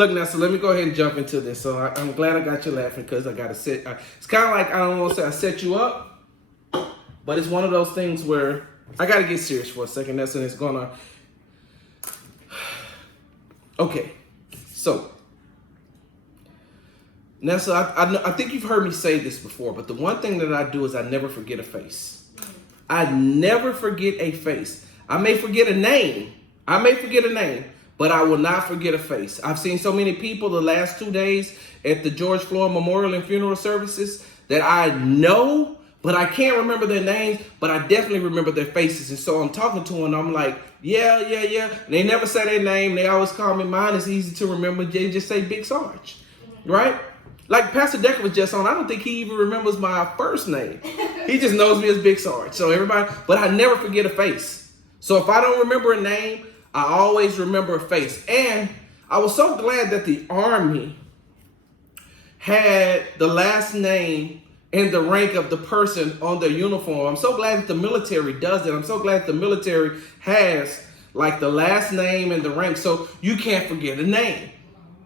Look now, so let me go ahead and jump into this. So I'm glad I got you laughing because I got to set. It's kind of like, I don't want to say I set you up, but it's one of those things where I got to get serious for a second. That's and it's gonna. Okay, so Nessa, I think you've heard me say this before, but the one thing that I do is I never forget a face. I never forget a face. I may forget a name. But I will not forget a face. I've seen so many people the last 2 days at the George Floyd Memorial and Funeral Services that I know, but I can't remember their names, but I definitely remember their faces. And so I'm talking to them and I'm like, yeah. And they never say their name. They always call me. Mine is easy to remember. They just say Big Sarge, right? Like Pastor Decker was just on. I don't think he even remembers my first name. He just knows me as Big Sarge. So everybody, but I never forget a face. So if I don't remember a name, I always remember a face. And I was so glad that the Army had the last name and the rank of the person on their uniform. I'm so glad that the military does that. I'm so glad the military has like the last name and the rank, so you can't forget a name.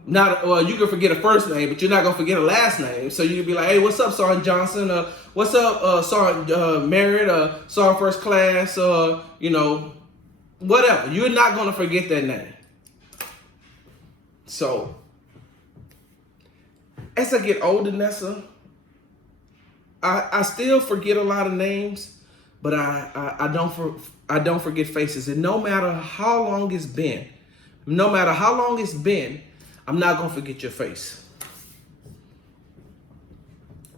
You can forget a first name, but you're not gonna forget a last name. So you can be like, hey, what's up, Sergeant Johnson? What's up, Sergeant Merritt? Sergeant First Class? Whatever. You're not gonna forget that name. So as I get older, Nessa, I still forget a lot of names, but I don't forget faces. And no matter how long it's been, I'm not gonna forget your face.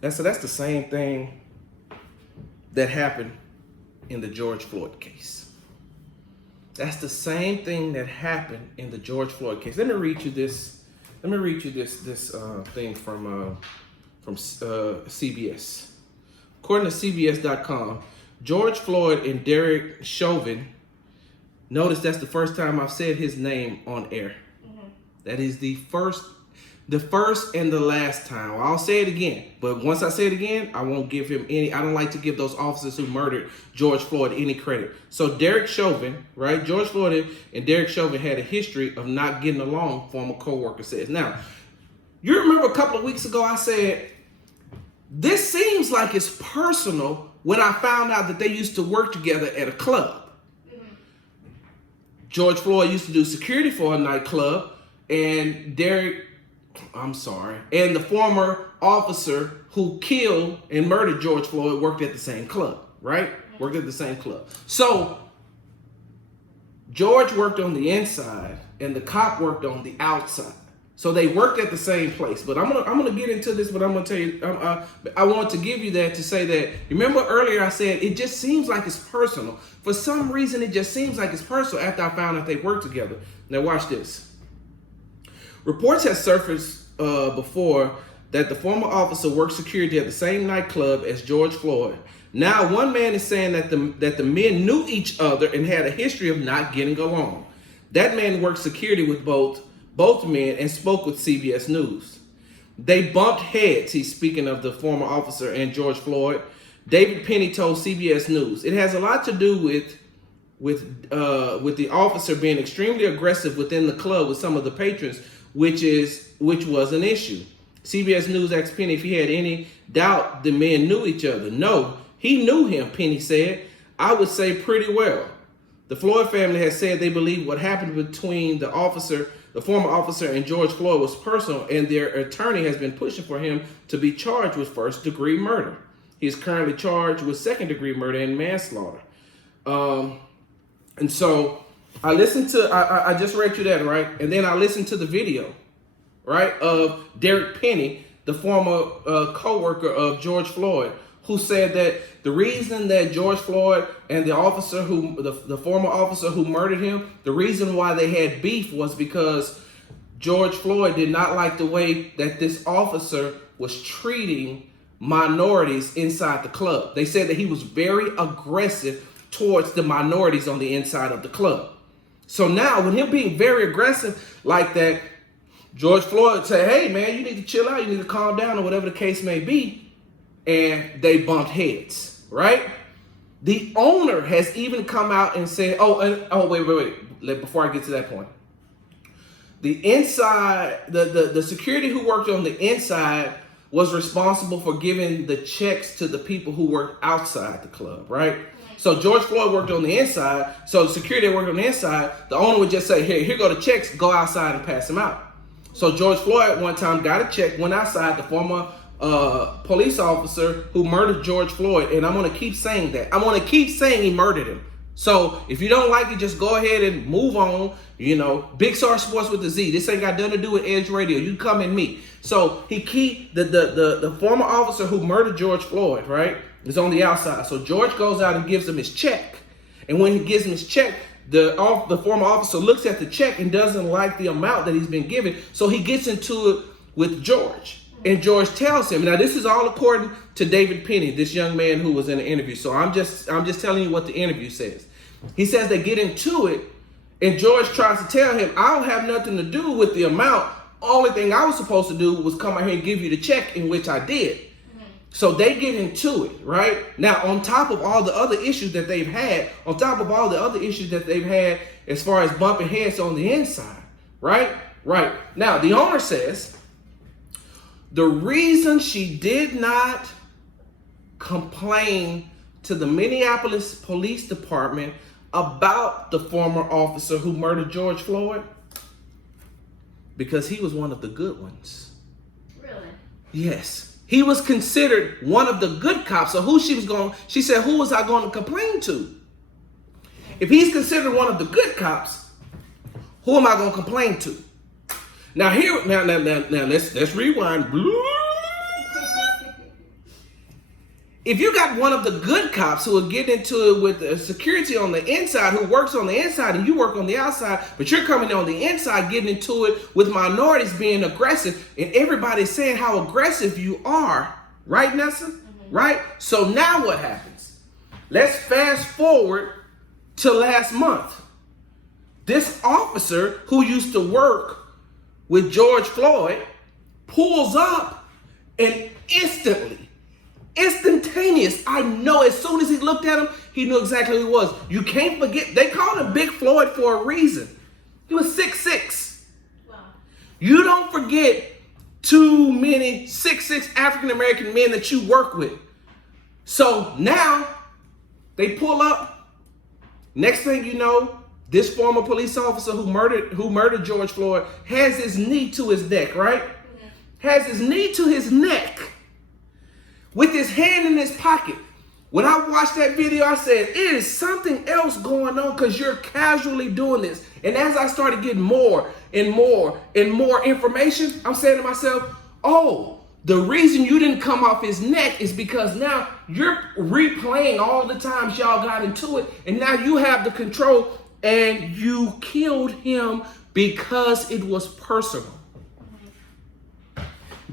That's the same thing that happened in the George Floyd case. That's the same thing that happened in the George Floyd case. Let me read you this thing from CBS. According to CBS.com, George Floyd and Derek Chauvin. Notice that's the first time I've said his name on air. Mm-hmm. That is the first and the last time. I'll say it again, but once I say it again, I won't give him any. I don't like to give those officers who murdered George Floyd any credit. So Derek Chauvin, right? George Floyd and Derek Chauvin had a history of not getting along, former co-worker says. Now, you remember a couple of weeks ago I said, this seems like it's personal when I found out that they used to work together at a club. Mm-hmm. George Floyd used to do security for a nightclub, and and the former officer who killed and murdered George Floyd worked at the same club, right? Worked at the same club. So George worked on the inside and the cop worked on the outside. So they worked at the same place. But I'm gonna get into this, but I'm gonna tell you, I want to give you that to say that, remember earlier I said it just seems like it's personal. For some reason, it just seems like it's personal after I found out they worked together. Now watch this. Reports have surfaced before that the former officer worked security at the same nightclub as George Floyd. Now, one man is saying that the men knew each other and had a history of not getting along. That man worked security with both men and spoke with CBS News. They bumped heads. He's speaking of the former officer and George Floyd. David Penny told CBS News, it has a lot to do with the officer being extremely aggressive within the club with some of the patrons, which was an issue. CBS News asked Penny if he had any doubt the men knew each other. No, he knew him, Penny said. I would say pretty well. The Floyd family has said they believe what happened between the former officer and George Floyd was personal, and their attorney has been pushing for him to be charged with first-degree murder. He is currently charged with second-degree murder and manslaughter. And so I listened to, I just read you that, right? And then I listened to the video, right, of Derek Penny, the former co-worker of George Floyd, who said that the reason that George Floyd and the former officer who murdered him, the reason why they had beef was because George Floyd did not like the way that this officer was treating minorities inside the club. They said that he was very aggressive towards the minorities on the inside of the club. So now, with him being very aggressive like that, George Floyd said, hey, man, you need to chill out. You need to calm down or whatever the case may be. And they bumped heads, right? The owner has even come out and said, wait. Before I get to that point. the inside, the security who worked on the inside was responsible for giving the checks to the people who worked outside the club, right? So George Floyd worked on the inside. So the security that worked on the inside, the owner would just say, "Hey, here go the checks. Go outside and pass them out." So George Floyd one time got a check, went outside. The former police officer who murdered George Floyd, and I'm going to keep saying that. I'm going to keep saying he murdered him. So if you don't like it, just go ahead and move on. You know, Big Sarge Sports with the Z. This ain't got nothing to do with Edge Radio. You come and meet. So the former officer who murdered George Floyd, right, is on the outside. So George goes out and gives him his check. And when he gives him his check, the former officer looks at the check and doesn't like the amount that he's been given. So he gets into it with George. And George tells him, now this is all according to David Penny, this young man who was in the interview. So I'm just telling you what the interview says. He says they get into it, and George tries to tell him, I don't have nothing to do with the amount. Only thing I was supposed to do was come out here and give you the check, in which I did. So they get into it, right? Now, on top of all the other issues that they've had, as far as bumping heads on the inside, right? Right. Now, the owner says the reason she did not complain to the Minneapolis Police Department about the former officer who murdered George Floyd, because he was one of the good ones. Really? Yes. He was considered one of the good cops. So she said, who was I going to complain to? If he's considered one of the good cops, who am I going to complain to? Now let's rewind. If you got one of the good cops who are getting into it with security on the inside, who works on the inside, and you work on the outside, but you're coming on the inside getting into it with minorities being aggressive, and everybody's saying how aggressive you are, right, Nessa? Mm-hmm. Right? So now what happens? Let's fast forward to last month. This officer who used to work with George Floyd pulls up and instantaneous. I know as soon as he looked at him, he knew exactly who he was. You can't forget, they called him Big Floyd for a reason. He was 6'6". Wow. You don't forget too many 6'6" African-American men that you work with. So now they pull up. Next thing you know, this former police officer who murdered George Floyd has his knee to his neck, right? Yeah. Has his knee to his neck with his hand in his pocket. When I watched that video, I said, it is something else going on because you're casually doing this. And as I started getting more and more and more information, I'm saying to myself, oh, the reason you didn't come off his neck is because now you're replaying all the times y'all got into it. And now you have the control, and you killed him because it was personal.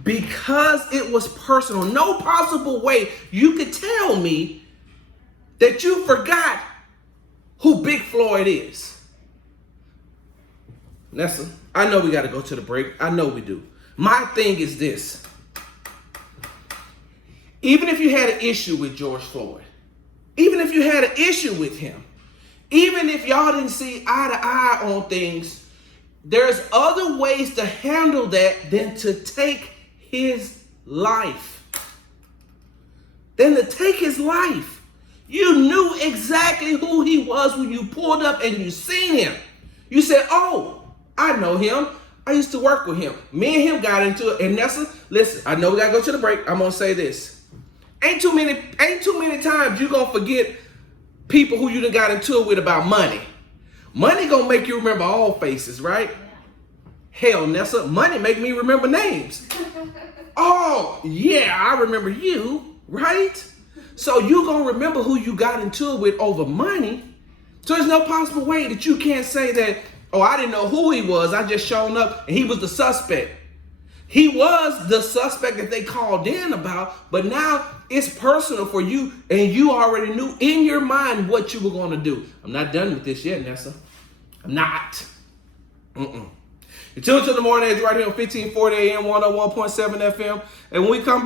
Because it was personal. No possible way you could tell me that you forgot who Big Floyd is. Nessa, I know we got to go to the break. I know we do. My thing is this. Even if you had an issue with George Floyd, even if you had an issue with him, even if y'all didn't see eye to eye on things, there's other ways to handle that than to take his life. You knew exactly who he was when you pulled up and you seen him. You said, oh, I know him. I used to work with him. Me and him got into it. And Nessa, listen, I know we gotta go to the break. I'm gonna say this. Ain't too many times you gonna forget people who you done got into it with about money. Money gonna make you remember all faces, right? Hell, Nessa, money make me remember names. Oh, yeah, I remember you, right? So you gonna remember who you got into it with over money. So there's no possible way that you can't say that, oh, I didn't know who he was. I just shown up and he was the suspect. He was the suspect that they called in about, but now it's personal for you, and you already knew in your mind what you were going to do. I'm not done with this yet, Nessa. I'm not. You're tuned to the Morning Edge right here on 1540 AM, 101.7 FM. And when we come back,